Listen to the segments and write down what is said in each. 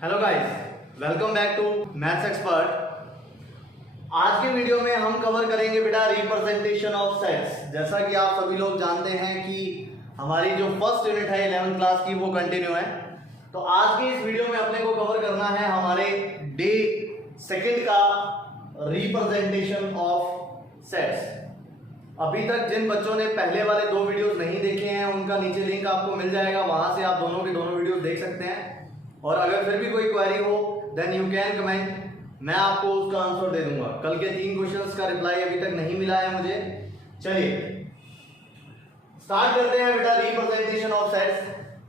Hello guys, welcome back to maths expert. आज के video में हम कवर करेंगे बेटा रिप्रेजेंटेशन ऑफ सेट्स। जैसा कि आप सभी लोग जानते हैं कि हमारी जो फर्स्ट यूनिट है 11th क्लास की वो कंटिन्यू है। तो आज के इस वीडियो में अपने को कवर करना है हमारे डे सेकंड का रिप्रेजेंटेशन ऑफ सेट्स। अभी तक जिन बच्चों ने पहले वाले दो वीडियोस नहीं देखे हैं उनका नीचे लिंक आपको मिल जाएगा, वहां से आप दोनों के दोनों वीडियोस देख सकते हैं। और अगर फिर भी कोई क्वेरी हो देन यू कैन कमेंट, मैं आपको उसका आंसर दे दूंगा। कल के 3 क्वेश्चंस का रिप्लाई अभी तक नहीं मिला है मुझे। चलिए स्टार्ट करते हैं बेटा रिप्रेजेंटेशन ऑफ सेट्स।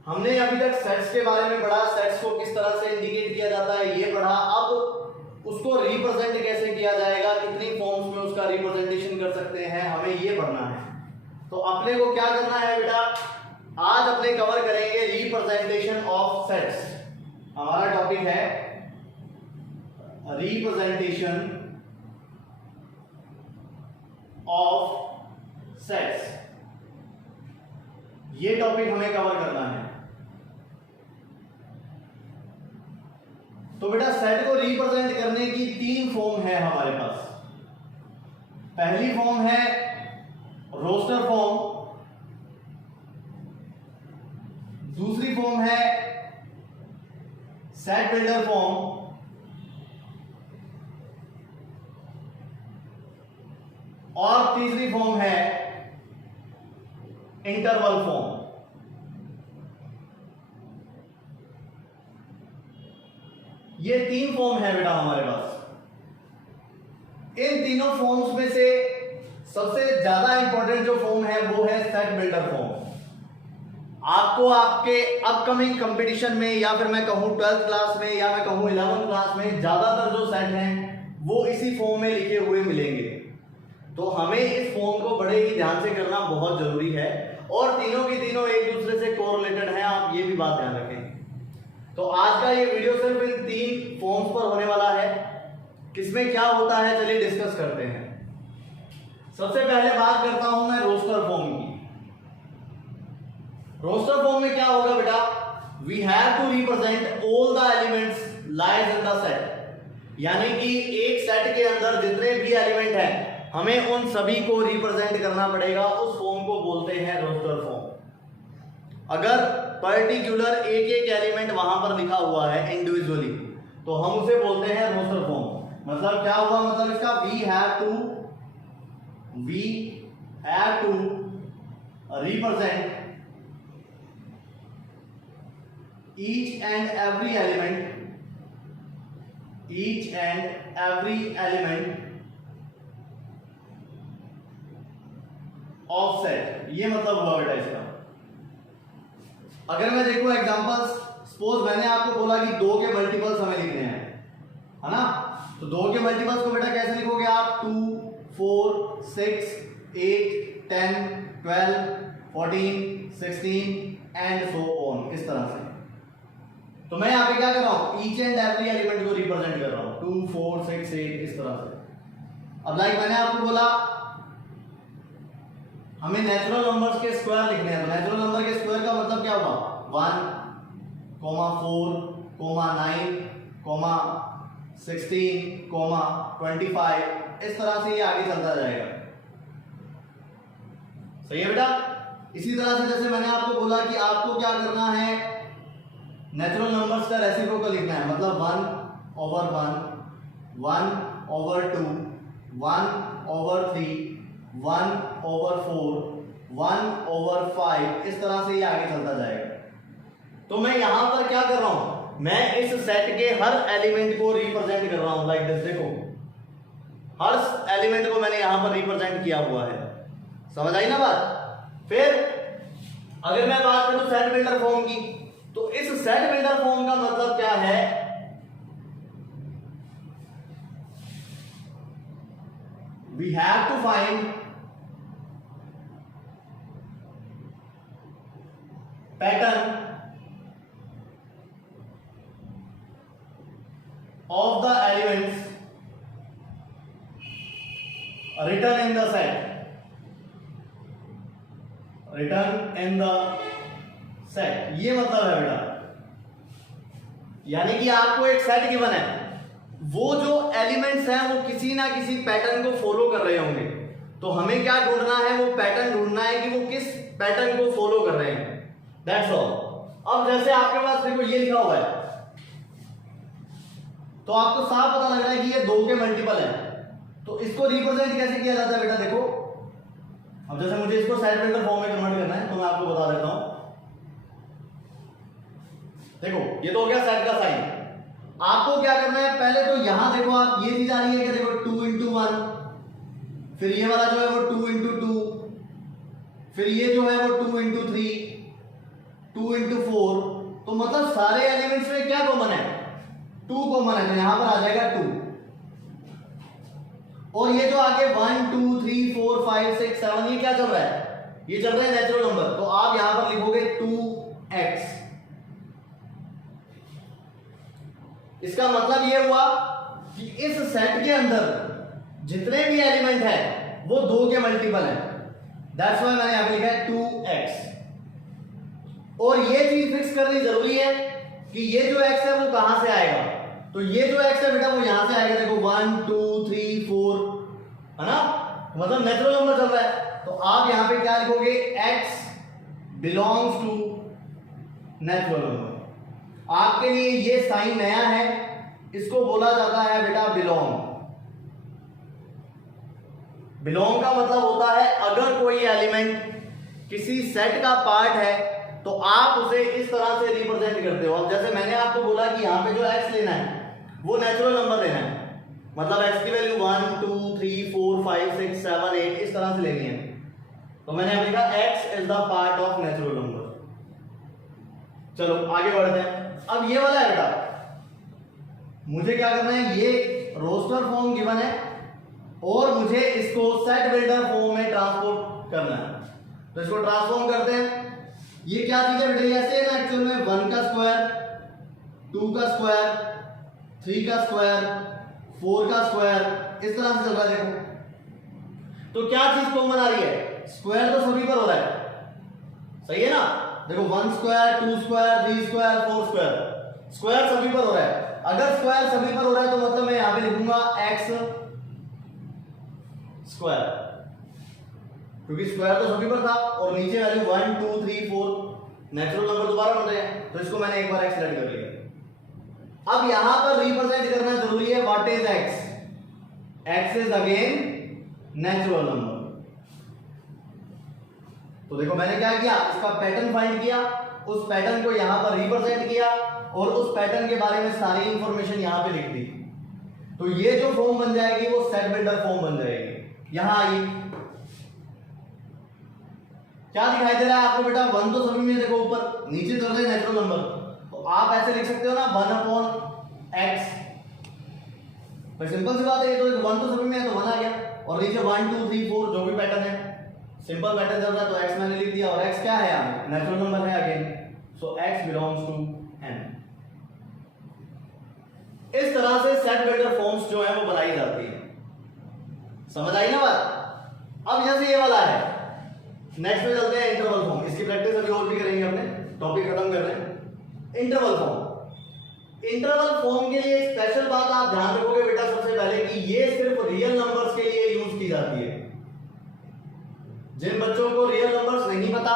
हमने अभी तक सेट्स के बारे में पढ़ा, सेट्स को किस तरह से इंडिकेट किया जाता है ये पढ़ा। अब उसको रिप्रेजेंट कैसे किया जाएगा, कितनी फॉर्म्स में उसका रिप्रेजेंटेशन कर सकते हैं, हमें ये पढ़ना है। तो अपने को क्या करना है बेटा, आज अपने कवर करेंगे रिप्रेजेंटेशन ऑफ सेट्स। हमारा टॉपिक है रिप्रेजेंटेशन ऑफ सेट्स। ये टॉपिक हमें कवर करना है। तो बेटा सेट को रिप्रेजेंट करने की 3 फॉर्म है हमारे पास। पहली फॉर्म है रोस्टर फॉर्म, दूसरी फॉर्म है सेट बिल्डर फॉर्म, और तीसरी फॉर्म है इंटरवल फॉर्म। ये 3 फॉर्म है बेटा हमारे पास। इन तीनों फॉर्म्स में से सबसे ज्यादा इंपॉर्टेंट जो फॉर्म है वो है सेट बिल्डर फॉर्म। आपको आपके अपकमिंग कंपटीशन में या फिर मैं कहूं 12th क्लास में या मैं कहूं 11th क्लास में ज्यादातर जो सेट हैं वो इसी फॉर्म में लिखे हुए मिलेंगे। तो हमें इस फॉर्म को बड़े ही ध्यान से करना बहुत जरूरी है, और तीनों की तीनों एक दूसरे से कोरिलेटेड है, आप ये भी बात ध्यान रखें। तो आज का ये वीडियो सिर्फ इन 3 फॉर्म्स पर होने वाला है। किसमें क्या होता है चलिए डिस्कस करते हैं। सबसे पहले बात करता हूं मैं रोस्टर फॉर्म की। रोस्टर फॉर्म में क्या होगा बेटा, we have to represent all the elements lies in the set. यानी कि एक सेट के अंदर जितने भी एलिमेंट हैं हमें उन सभी को रिप्रेजेंट करना पड़ेगा। उस फॉर्म को बोलते हैं रोस्टर फॉर्म। अगर पर्टिकुलर एक एक एलिमेंट वहां पर लिखा हुआ है इंडिविजुअली तो हम उसे बोलते हैं रोस्टर फॉर्म। मतलब क्या हुआ, मतलब इसका we have to represent each and every element of set। ये मतलब हुआ बेटा इसका। अगर मैं देखूं एग्जांपल्स, सपोज मैंने आपको बोला कि 2 के मल्टीपल्स हमें लिखने हैं, है ना। तो 2 के मल्टीपल्स को बेटा कैसे लिखोगे आप, 2, 4, 6, 8, 10, 12, 14, 16 एंड सो ऑन, इस तरह से। तो मैं यहाँ पे क्या कर रहा हूं, ईच एंड एवरी एलिमेंट को रिप्रेजेंट कर रहा हूं, 2, 4, 6, 8 इस तरह से। अब लाइक मैंने आपको बोला हमें नेचुरल नंबर्स के स्क्वायर लिखने हैं। तो नेचुरल नंबर के स्क्वायर का मतलब क्या हुआ, 1, 4, 9, 16, 25 इस तरह से ये आगे चलता जाएगा। सही है बेटा। इसी तरह से जैसे मैंने आपको बोला कि आपको क्या करना है, नेचुरल नंबर्स का रेसिप्रोकल लिखना है। मतलब 1/1, 1/2, 1/3, 1/4, 1/5 इस तरह से ये आगे चलता जाएगा। तो मैं यहां पर क्या कर रहा हूं, मैं इस सेट के हर एलिमेंट को रिप्रेजेंट कर रहा हूं। लाइक दिस, देखो हर एलिमेंट को मैंने यहां पर रिप्रेजेंट किया हुआ है। समझ आई ना बात। फिर अगर मैं बात करूं सेट बिल्डर फॉर्म की, तो इस सेट बिल्डर फॉर्म का मतलब क्या है, we have to find pattern of the elements return in the set, return in the set. ये मतलब है बेटा यानी कि आपको एक सेट गिवन है, वो जो एलिमेंट्स हैं वो किसी ना किसी पैटर्न को फॉलो कर रहे होंगे, तो हमें क्या ढूंढना है, वो पैटर्न ढूंढना है कि वो किस पैटर्न को फॉलो कर रहे हैं। That's all. अब जैसे आपके पास देखो ये लिखा हुआ है, तो आपको साफ पता लग रहा है कि ये 2 के मल्टीपल है, तो इसको रिप्रेजेंट कैसे किया जाता है बेटा, देखो अब जैसे मुझे इसको सेट वेक्टर फॉर्म में कन्वर्ट करना है, तो मैं आपको बता देता हूं। देखो ये तो हो गया सेट का साइन। आपको क्या करना है, पहले तो यहां देखो आप ये चीज आ रही है कि देखो 2 into 1, फिर ये वाला जो है वो 2 into 2, फिर ये जो है वो 2 into 3, 2 into 4, तो मतलब सारे एलिमेंट्स में क्या कॉमन है, 2 कॉमन है, तो यहां पर आ जाएगा 2। और ये जो आगे 1 2 3 4 5 6 7 ये क्या चल रहा है, ये चल रहा है नेचुरल नंबर, तो आप यहां पर लिखोगे 2x। इसका मतलब ये हुआ कि इस सेट के अंदर जितने भी एलिमेंट है वो 2 के मल्टीपल है, दैट्स व्हाई मैंने यहां पे लिखा है 2x। और ये चीज फिक्स करनी जरूरी है कि ये जो x है वो कहां से आएगा, तो ये जो x है बेटा वो यहां से आएगा, देखो 1 2 3 4 है ना, मतलब नेचुरल नंबर चल रहा है, तो आप यहां पे क्या लिखोगे, x belongs to natural number. आपके लिए ये साइन नया है, इसको बोला जाता है बेटा बिलोंग। बिलोंग का मतलब होता है अगर कोई एलिमेंट किसी सेट का पार्ट है तो आप उसे इस तरह से रिप्रेजेंट करते हो। अब जैसे मैंने आपको बोला कि यहां पे जो x लेना है वो नेचुरल नंबर लेना है, मतलब x की वैल्यू 1 2 3 4 5 6 7 8 इस तरह से लेनी है, तो मैंने यहां लिखा x is the part of natural number. चलो आगे बढ़ते हैं। अब ये वाला है बेटा, मुझे क्या करना है, ये रोस्टर फॉर्म गिवन है और मुझे इसको सेट बिल्डर फॉर्म में ट्रांसफॉर्म करना है, तो इसको ट्रांसफॉर्म करते हैं। ये क्या चीज है बेटा, ऐसे है ना, एक्चुअल में 1 का स्क्वायर 2 का स्क्वायर 3 का स्क्वायर 4 का स्क्वायर इस तरह से चल रहा है। देखो तो क्या चीज कॉमन आ रही है, स्क्वायर तो सभी पर हो रहा है, सही है ना, देखो 1 square 2 square 3 square 4 square, square सभी पर हो रहा है। अगर स्क्वायर सभी पर हो रहा है तो मतलब मैं यहां पे लिखूंगा x स्क्वायर, क्योंकि स्क्वायर तो सभी पर था और नीचे वैल्यू 1 2 3 4 नेचुरल नंबर दोबारा बन रहे हैं, तो इसको मैंने एक बार x सेलेक्ट कर लिया। अब यहां पर रिप्रेजेंट करना जरूरी है, what is x, x is again natural number. तो देखो मैंने क्या किया, इसका पैटर्न फाइंड किया, उस पैटर्न को यहां पर रिप्रेजेंट किया और उस पैटर्न के बारे में सारी इंफॉर्मेशन यहां पे लिख दी, तो ये जो फॉर्म बन जाएगी वो सेट बिल्डर फॉर्म बन जाएगी। यहां आइए, क्या दिखाई दे रहा है आपको बेटा, 1 तो सभी में, देखो ऊपर नीचे चल रहे नेचुरल नंबर, तो आप ऐसे लिख सकते हो ना 1/x, तो सिंपल सी बात है, तो 1 तो सभी में है तो 1 आ गया, और नीचे 1 2 3 4 जो भी पैटर्न है, सिंपल पैटर्न चल रहा है तो x मैंने लिख दिया, और x क्या है यहाँ नेचुरल नंबर है again, so x belongs to n। इस तरह से सेट बिल्डर फॉर्म्स जो है वो बनाई जाती है, समझ आई ना बात। अब जैसे ये वाला है, नेक्स्ट में चलते हैं इंटरवल फॉर्म, इसकी प्रैक्टिस अभी और भी करेंगे, अपने टॉपिक खत्म कर रहे हैं। इंटरवल फॉर्म, इंटरवल फॉर्म के लिए स्पेशल बात आप ध्यान रखोगे बेटा सबसे पहले कि ये सिर्फ रियल नंबर्स के लिए यूज की जाती है। जिन बच्चों को रियल नंबर्स नहीं पता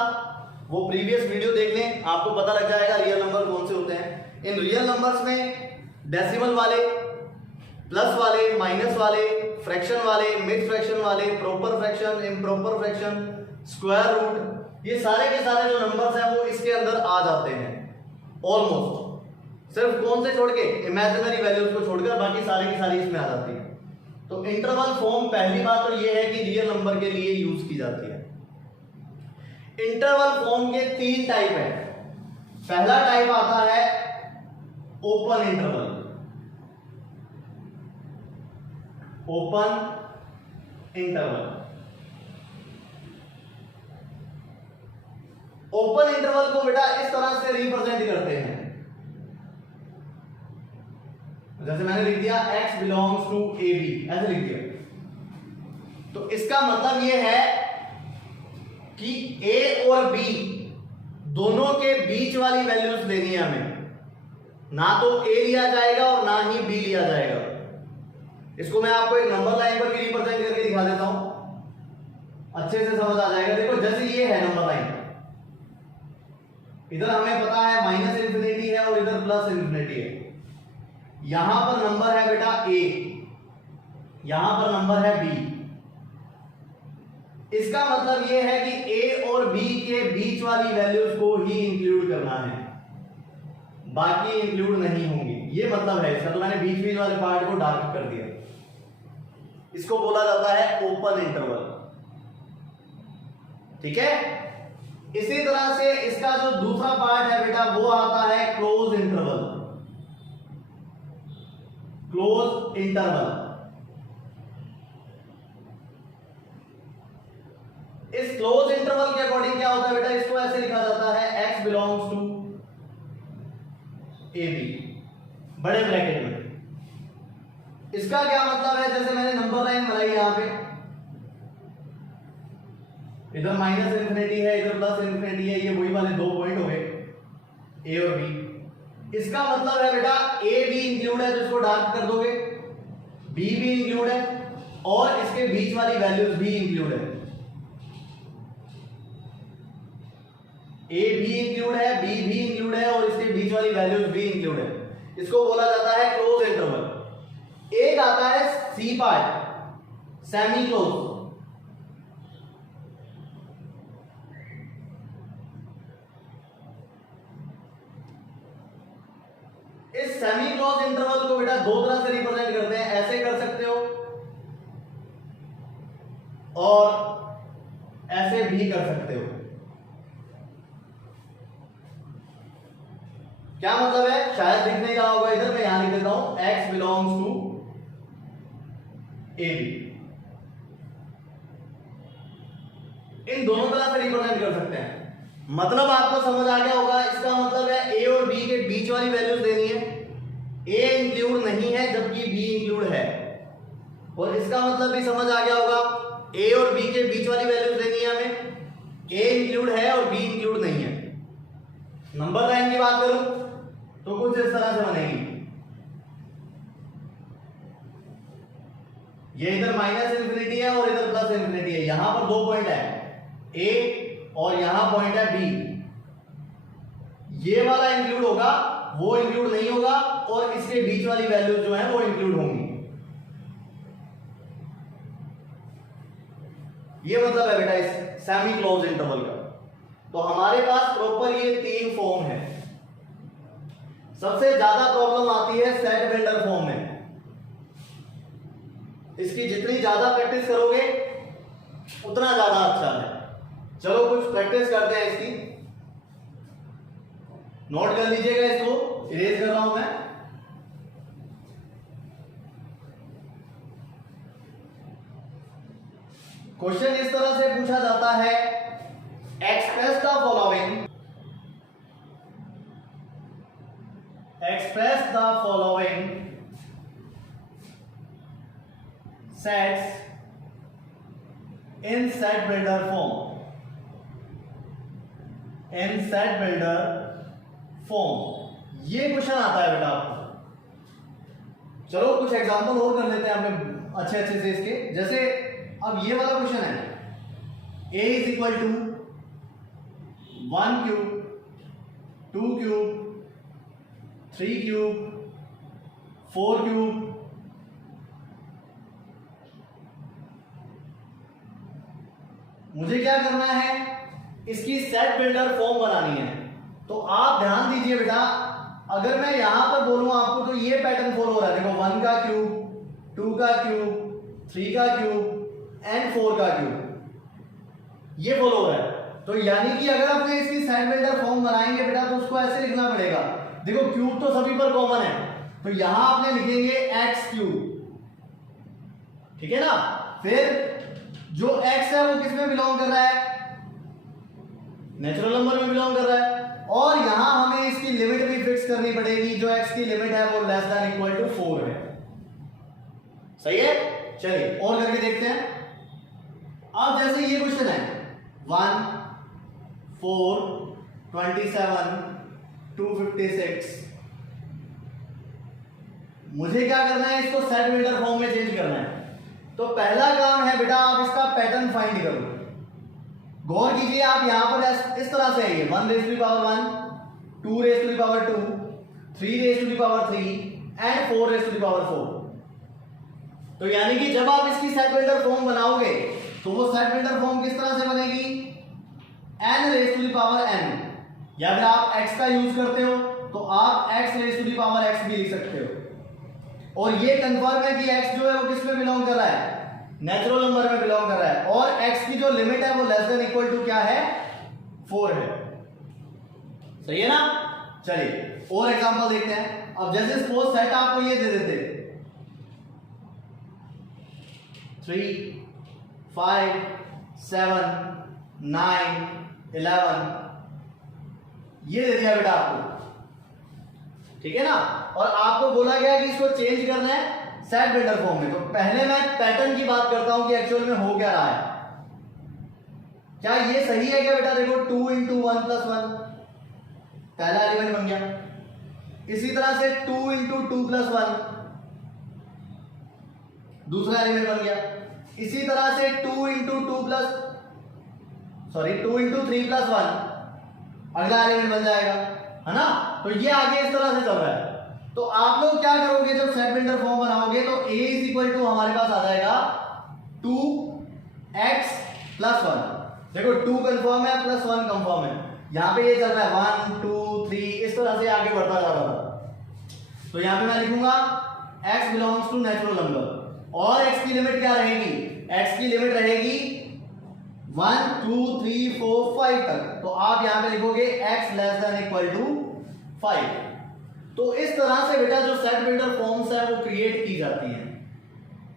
वो प्रीवियस वीडियो देख लें, आपको पता लग जाएगा रियल नंबर कौन से होते हैं। इन रियल नंबर्स में डेसिमल वाले, प्लस वाले, माइनस वाले, फ्रैक्शन वाले, मिक्स फ्रैक्शन वाले, proper fraction, improper fraction, square root, ये सारे के सारे जो नंबर्स हैं वो इसके अंदर आ जाते हैं ऑलमोस्ट, सिर्फ कौन से छोड़ के, इमेजिनरी वैल्यूज को छोड़कर बाकी सारी की सारी इसमें आ जाती है। तो इंटरवल फॉर्म पहली बात तो ये है कि रियल नंबर के लिए यूज की जाती है। इंटरवल फॉर्म के 3 टाइप है। पहला टाइप आता है open interval, open interval. Open interval को बेटा इस तरह से रिप्रेजेंट करते हैं, जैसे मैंने लिख दिया x बिलोंग्स टू AB, ऐसे लिख दिया। तो इसका मतलब यह है कि A और B दोनों के बीच वाली वैल्यूज लेनी है हमें, ना तो ए लिया जाएगा और ना ही बी लिया जाएगा। इसको मैं आपको एक नंबर लाइन पर भी रिप्रेजेंट करके दिखा देता हूं, अच्छे से समझ आ जाएगा। देखो जैसे ये है नंबर लाइन, इधर हमें पता है माइनस इंफिनिटी है और इधर प्लस इंफिनिटी है। यहां पर नंबर है बेटा ए, यहां पर नंबर है बी। इसका मतलब यह है कि ए और बी के बीच वाली वैल्यूज को ही इंक्लूड करना है, बाकी इंक्लूड नहीं होंगी। ये मतलब है इसका। तो मैंने बीच बीच वाले पार्ट को डार्क कर दिया। इसको बोला जाता है ओपन इंटरवल। ठीक है। इसी तरह से इसका जो दूसरा पार्ट है बेटा वो आता है क्लोज इंटरवल। क्लोज इंटरवल, इस क्लोज इंटरवल के अकॉर्डिंग क्या होता है बेटा, इसको ऐसे लिखा जाता है x belongs to A B, बड़े ब्रैकेट में। इसका क्या मतलब है, जैसे मैंने नंबर लाइन बनाई यहां पे, इधर माइनस इंफिनिटी है, इधर प्लस इंफिनिटी है, ये वही वाले दो पॉइंट हो गए ए और बी। इसका मतलब है बेटा ए बी इंक्लूड है, तो इसको डार्क कर दोगे, बी भी इंक्लूड है और इसके बीच वाली वैल्यूज भी इंक्लूड है। ए भी इंक्लूड है, बी भी इंक्लूड है और इसके बीच वाली वैल्यूज भी इंक्लूड है। इसको बोला जाता है क्लोज इंटरवल। एक आता है सी पार्ट, सेमी क्लोज। इस सेमी क्लोज इंटरवल को बेटा दो तरह से रिप्रेजेंट करते हैं, ऐसे कर सकते हो और ऐसे भी कर सकते हो। क्या मतलब है, शायद दिख नहीं रहा होगा इधर, मैं यहां लिख देता हूं x belongs to A B. इन दोनों तरह से रिप्रेजेंट कर सकते हैं। मतलब आपको समझ आ गया होगा। इसका मतलब है ए और बी के बीच वाली वैल्यूज देनी है, ए इंक्लूड नहीं है जबकि बी इंक्लूड है। और इसका मतलब भी समझ आ गया होगा, ए और बी के बीच वाली वैल्यूज देनी है हमें, ए इंक्लूड है और बी इंक्लूड नहीं है। नंबर लाइन की बात करूं तो कुछ इस तरह से बनेगी। ये इधर माइनस इंफिनिटी है और इधर प्लस इंफिनिटी है। यहां पर दो पॉइंट है ए और यहां पॉइंट है बी। ये वाला इंक्लूड होगा, वो इंक्लूड नहीं होगा और इसके बीच वाली वैल्यूज जो है वो इंक्लूड होंगी। ये मतलब है बेटा इस सेमी क्लोज इंटरवल का। तो हमारे पास प्रॉपर ये तीन फॉर्म है। सबसे ज्यादा प्रॉब्लम आती है सेट बेल्डर फॉर्म में। इसकी जितनी ज्यादा प्रैक्टिस करोगे उतना ज्यादा अच्छा है। चलो कुछ प्रैक्टिस करते हैं इसकी। नोट कर लीजिएगा, इसको इरेज कर रहा हूं मैं। क्वेश्चन इस तरह से पूछा जाता है, express the following, express the following sets in set builder form, in set builder form। ये क्वेश्चन आता है बेटा आपको। चलो कुछ एग्जांपल और कर लेते हैं अपने अच्छे से इसके। जैसे अब ये वाला क्वेश्चन है, a is equal to 1 cube, 2 cube, 3 cube, 4 cube, मुझे क्या करना है, इसकी सेट बिल्डर फॉर्म बनानी है। तो आप ध्यान दीजिए बेटा, अगर मैं यहां पर बोलूं आपको तो ये पैटर्न फॉलो हो रहा है। देखो 1 का क्यूब, 2 का क्यूब, 3 का क्यूब एंड 4 का क्यूब, ये फॉलो हो रहा है। तो यानी कि अगर आपने इसकी सेट बिल्डर फॉर्म बनाएंगे बेटा तो उसको ऐसे लिखना पड़ेगा। देखो क्यूब तो सभी पर कॉमन है, तो यहां आपने लिखेंगे एक्स क्यूब, ठीक है ना। फिर जो एक्स है वो किस में बिलोंग कर रहा है, नेचुरल नंबर में बिलोंग कर रहा है। और यहां हमें इसकी लिमिट भी फिक्स करनी पड़ेगी, जो एक्स की लिमिट है वो लेस देन इक्वल टू 4 है। सही है। चलिए और करके देखते हैं। अब जैसे ये क्वेश्चन है 1, 4, 27, 256, मुझे क्या करना है, इसको सेट बिल्डर फॉर्म में चेंज करना है। तो पहला काम है बेटा, आप इसका पैटर्न फाइंड करो। गौर कीजिए, आप यहां पर इस तरह से आइए, 1 raise to the power 1, 2 raise to the power 2, 3 raise to the power 3 and 4 raise to the power 4। तो यानी कि जब आप इसकी सेट बिल्डर फॉर्म बनाओगे तो वो सेट बिल्डर फॉर्म किस तरह से बनेगी, n raise to the power n, या अगर आप x का यूज करते हो तो आप x raise to the power x भी लिख सकते हो। और ये कंफर्म है कि x जो है वो किस में बिलोंग कर रहा है, नेचुरल नंबर में बिलोंग कर रहा है, और x की जो लिमिट है वो लेस देन इक्वल टू क्या है, 4 है। सही है ना। चलिए और एग्जांपल देखते हैं। अब जैसे सपोज सेट आपको ये दे देते 3, 5, 7, 9, 11, ये दे दिया बेटा आपको, ठीक है ना। और आपको बोला गया कि इसको चेंज करना है सेट बिल्डर फॉर्म में। तो पहले मैं पैटर्न की बात करता हूं कि एक्चुअल में हो क्या रहा है। क्या ये सही है क्या बेटा, देखो 2 इंटू 1 प्लस 1 पहला एलिमेंट बन गया। इसी तरह से 2 इंटू 2 प्लस 1 दूसरा एलिमेंट बन गया। इसी तरह से 2 इंटू 2 इंटू 3 प्लस 1 अगला एलिमेंट बन जाएगा, है ना। तो ये आगे इस तरह से चल रहा है। तो आप लोग क्या करोगे, जब सेट बिल्डर फॉर्म बनाओगे तो a इज इक्वल टू हमारे पास आ जाएगा 2x प्लस 1। देखो 2 कंफर्म है प्लस 1 कंफर्म है, यहां पे ये चल रहा है 1 2 3 इस तरह से आगे बढ़ता जा रहा था। तो यहां पे मैं लिखूंगा x belongs to natural number, और x की लिमिट क्या रहेगी, x की लिमिट रहेगी 1 2 3 4 5 तक। तो आप यहां पे लिखोगे x less than equal to 5। तो इस तरह से बेटा जो सेट बिल्डर फॉर्म्स है वो क्रिएट की जाती है,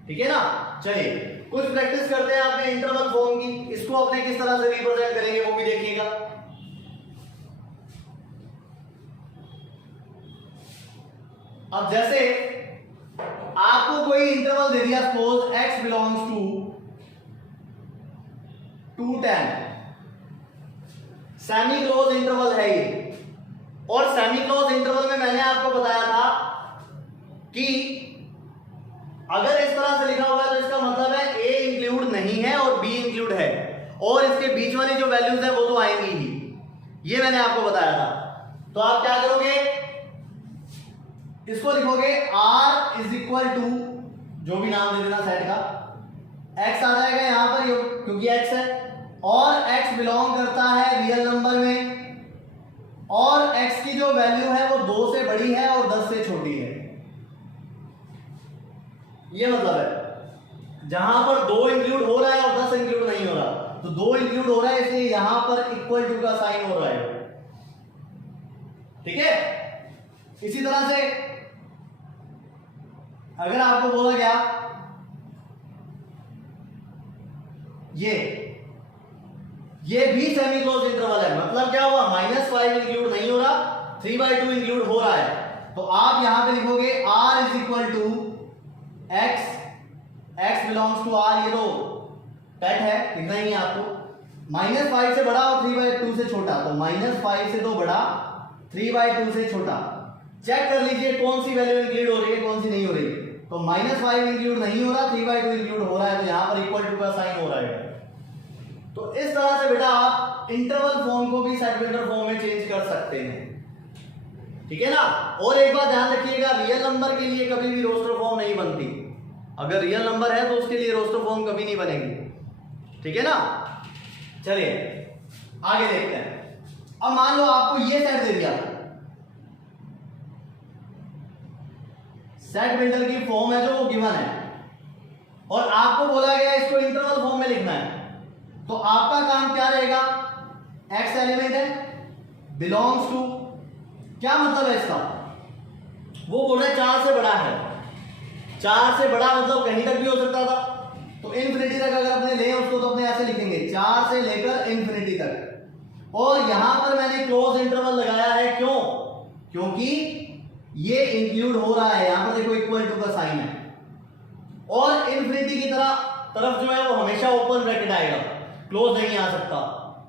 ठीक है ना। चलिए कुछ प्रैक्टिस करते हैं आपने इंटरवल फॉर्म की। इसको अपने किस तरह से रिप्रेजेंट करेंगे वो भी देखिएगा। अब जैसे आपको कोई इंटरवल दे दिया, suppose x belongs to 10, semi close interval है ये। और सेमी क्लोज इंटरवल में मैंने आपको बताया था कि अगर इस तरह से लिखा हुआ है तो इसका मतलब है a इंक्लूड नहीं है और b इंक्लूड है, और इसके बीच वाली जो वैल्यूज है वो तो आएंगी ही, ये मैंने आपको बताया था। तो आप क्या करोगे, इसको लिखोगे r इज इक्वल टू जो भी नाम दे देना सेट का, x आ जाएगा यहां पर क्योंकि x है, और x बिलोंग करता है रियल नंबर में, और x की जो वैल्यू है वो 2 से बड़ी है और 10 से छोटी है। ये मतलब है जहां पर 2 इंक्लूड हो रहा है और 10 इंक्लूड नहीं हो रहा, तो 2 इंक्लूड हो रहा है इसलिए यहां पर इक्वल टू का साइन हो रहा है, ठीक है। इसी तरह से अगर आपको बोला गया ये भी सेमी क्लोज इंटरवल है, मतलब क्या हुआ, -5 इंक्लूड नहीं हो रहा, 3/2 इंक्लूड हो रहा है। तो आप यहां पे लिखोगे r is equal to x belongs to r, ये तो पेट है, लिखना ही है आपको, -5 से बड़ा और 3/2 से छोटा। तो -5 से तो बड़ा, 3/2 से छोटा। चेक कर लीजिए कौन सी वैल्यू इंक्लूड हो रही है कौन सी नहीं हो रही। तो -5 इंक्लूड नहीं हो रहा, 3/2 इंक्लूड हो रहा है, तो यहां पर इक्वल टू का साइन हो रहा है। तो इस तरह से बेटा आप इंटरवल फॉर्म को भी सेट बिल्डर फॉर्म में चेंज कर सकते हैं, ठीक है ना। और एक बात ध्यान रखिएगा, रियल नंबर के लिए कभी भी रोस्टर फॉर्म नहीं बनती। अगर रियल नंबर है तो उसके लिए रोस्टर फॉर्म कभी नहीं बनेगी, ठीक है ना। चलिए आगे देखते हैं। अब मान लो आपको ये सेट दे दिया, सेट बिल्डर की फॉर्म है जो वो गिवन है, और आपको बोला गया इसको इंटरवल फॉर्म में लिखना है। तो आपका काम क्या रहेगा, x एलिमेंट है, बिलोंग्स टू, क्या मतलब है इसका, वो बोल रहा है 4 से बड़ा है। 4 से बड़ा मतलब कहीं तक भी हो सकता था, तो इन्फिनिटी तक अगर अपने ले उसको तो अपने ऐसे लिखेंगे 4 से लेकर इन्फिनिटी तक। और यहां पर मैंने क्लोज इंटरवल लगाया है, क्यों, क्योंकि ये इंक्लूड हो रहा है, यहां पर देखो इक्वल टू का साइन है, और इन्फिनिटी की तरफ जो है वो हमेशा ओपन ब्रैकेट आएगा, क्लोज नहीं आ सकता,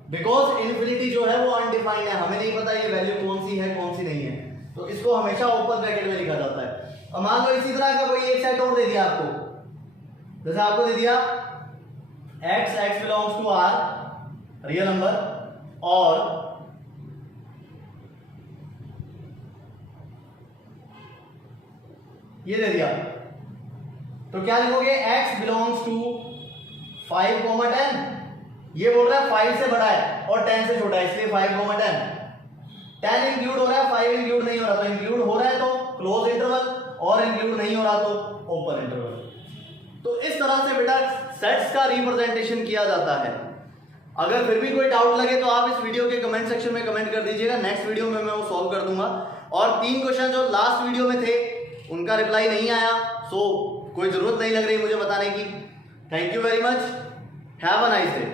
बिकॉज इन्फिनिटी जो है वो अनडिफाइंड है, हमें नहीं पता ये वैल्यू कौन सी है कौन सी नहीं है, तो इसको हमेशा ओपन ब्रैकेट में लिखा जाता है। और मान लो इसी तरह का कोई एक सेट और दे दिया आपको, जैसे आपको दे दिया x belongs to r real number और ये दे दिया, तो क्या लिखोगे? x belongs to 5, 10। ये बोल रहा है 5 से बड़ा है और 10 से छोटा है, इसलिए 5, 10 इंक्लूड हो रहा है, 5 इंक्लूड नहीं हो रहा। तो इंक्लूड हो रहा है तो क्लोज इंटरवल, और इंक्लूड नहीं हो रहा तो ओपन इंटरवल। तो इस तरह से बेटा सेट्स का रिप्रेजेंटेशन किया जाता है। अगर फिर भी कोई डाउट लगे तो आप इस वीडियो के कमेंट सेक्शन में कमेंट कर दीजिएगा, नेक्स्ट वीडियो में मैं वो सॉल्व कर दूंगा। और 3 क्वेश्चन जो लास्ट वीडियो में थे उनका रिप्लाई नहीं आया, सो कोई जरूरत नहीं लग रही मुझे बताने की। Thank you very much, have a nice day.